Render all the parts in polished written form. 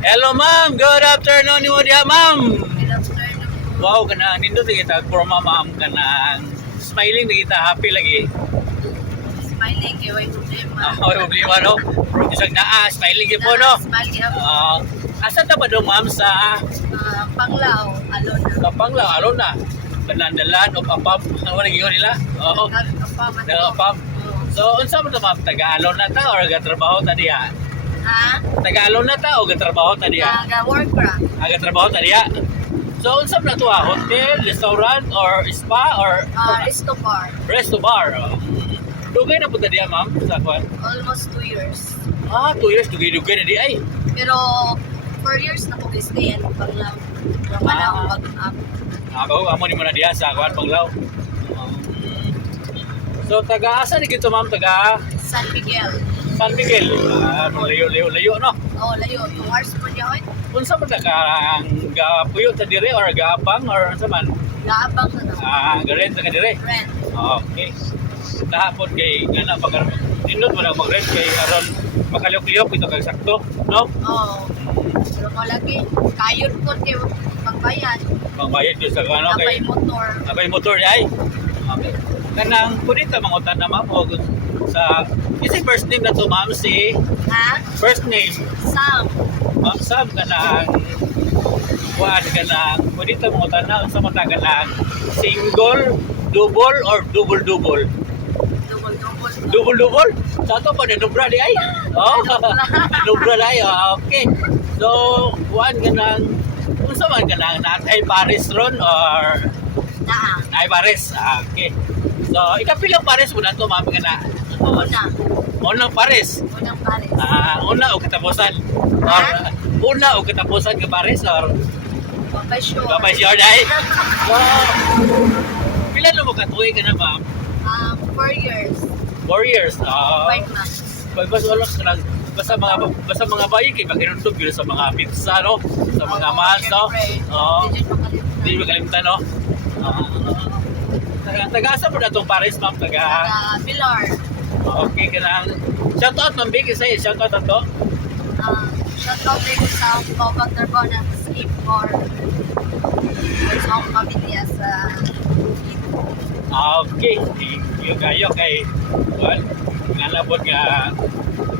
Hello ma'am, good afternoon mo diha ma'am. Good afternoon. Wow, kana nindot kita forma ma'am kana smiling na kita, happy lagi. Smiling, kaya problema. Wala problema no. Pero bisag naa, smiling gyud po no. Smiling, Asa ta ba do ma'am sa Panglao, Alona. Kapanglaw, alo na. Kanandalan o papam, ano nang giyon nila? Oo. Nagkapaman Nagapam. So, unsa man to ma'am, taga-alon na ta or gatrabaho ta diha? Ha? Taga-alon na ta o gatrabaho ta diha? Nag-work ra. Gatrabaho ta diha? So, unsa man to hotel, restaurant or spa or Resto bar. resto bar? Dugay na punta diha ma'am sa kwan? Almost 2 years. 2 years dugay na di ay. Pero 4 years na ko stay in Panglao. Naman ako mag-up. Ako amo ni mo na diha sa kwan Panglaw. So, taga-asa ni gito ma'am, taga San Miguel. San Miguel. Layo no? Oh, layo. 2 hours po niya, oy. Unsa man ka gapuyo ta dire or gaabang or unsa man? Gaabang na na. Garen ta ka dire. Rent. Okay. Kahapon kay ngana pag indot mo na mag-rent kay aron makaliyok-liyok ito kag sakto, no? Oh. Pero mo lagi. Kayod ko kay pagbayad. Pangbayad ko sa ano Abay kay motor. abay motor ay. Okay. Kanang kunita mangutan na ma'am o sa kasi first name na to ma'am si Ha? first name Sam. Ma'am Sam kanang kuan kanang kunita mangutan na unsa man ta kanang single, double or double-double? Double. Double-double? Sa to pa nubra di ay. Oh, nubra di ay. Okay. So, kuan kanang unsa man kanang natay Paris ron or Naa. nay Paris? Okay. So, ikapilang Paris mo na to ma'am kana. Una. Unang Paris. Unang Paris. Una o katapusan? Or una o katapusan ka Paris or Babay sure. babay siya dai? So, pila na mo katuig ka na ma'am? 4 years. 4 years. 5 months. Basta wala basta mga bayi kay makinuntog yun sa mga pizza no, sa mga mahal no. Oo. Hindi mo kalimutan no. Taga-asa po na itong Paris ma'am, taga Pilar. okay ka lang. Shout out ma'am Vicky sa'yo, shout out to. Shout out din sa Bawang Darbo ng Sleep or sa akong pamilya sa Okay, yung kayo kay well, nalabot nga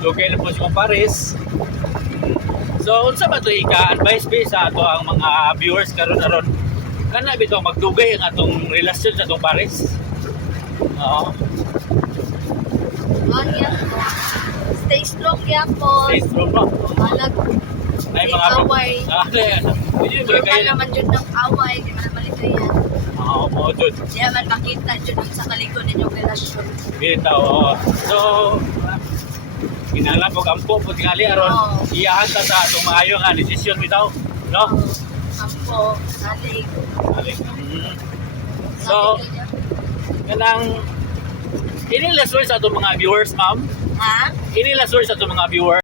lugay na po sa Paris. So, unsa ba ito ika-advise ba sa ato ang mga viewers karon aron kana bitaw magdugay ang atong relasyon sa atong Paris? Oo. yan po. Stay strong yan po. Stay strong no? Malag. Ay Stay mga away. Hindi mo Puro ka kayo. naman dyan ng away. Di man maligayan. Oo, mo jud. Di man makita dyan sa kalikod ninyong relasyon. Bitaw. Oo. So, kinala po kampo po tingali aron iyahan ta sa atong maayo nga desisyon bitaw, no? Ampo. Salig. So, kanang ini last words sa atong mga viewers, ma'am. Ha? Ini last words sa atong mga viewers.